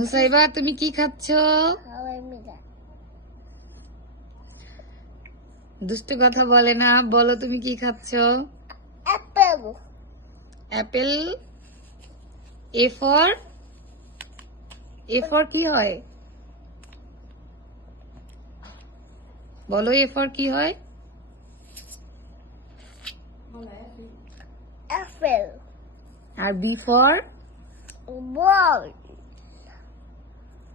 নুসাইবা তুমি কি খাচ্ছ? দুষ্টু কথা বলে না, বলো তুমি কি খাচ্ছ? Apple. Apple. A for? A for কি হয় বলো, এ ফর কি হয়? অ্যাপেল। আর বি ফর? বল।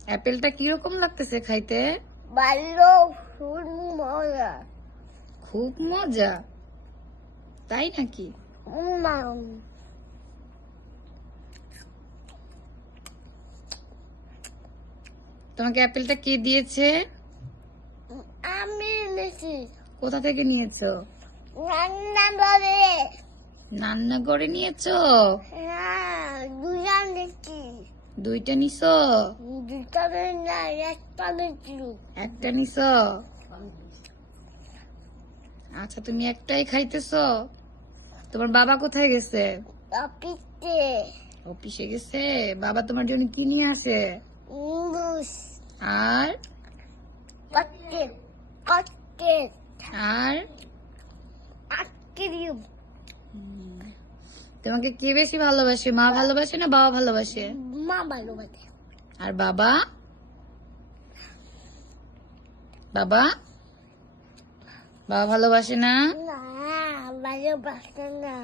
অ্যাপেলটা কিরকম লাগতেছে খাইতে? ভালো, খুব মজা। খুব মজা, তাই নাকি? মাম। তোমাকে অ্যাপেলটা কে দিয়েছে? আমি এনেছি। কোথা থেকে নিয়েছো? রান্না করে। রান্না করে নিয়েছো? হ্যাঁ, দুটা এনেছি। দুইটা নিছো? দুটা না, একটা এনেছি। একটা নিছো? আচ্ছা, তুমি একটাই খাইতেছো? তোমার বাবা কোথায় গেছে? অফিসে। অফিসে গেছে। বাবা তোমার জন্য কি নিয়ে আসে? নুডলস। আর কটলেট। কটলেট। আর আইসক্রিম। তোমাকে কে বেশি ভালোবাসে, মা ভালোবাসে না বাবা ভালোবাসে? মা ভালোবাসে। আর বাবা? বাবা বাবা ভালোবাসে না? না, ভালোবাসে না।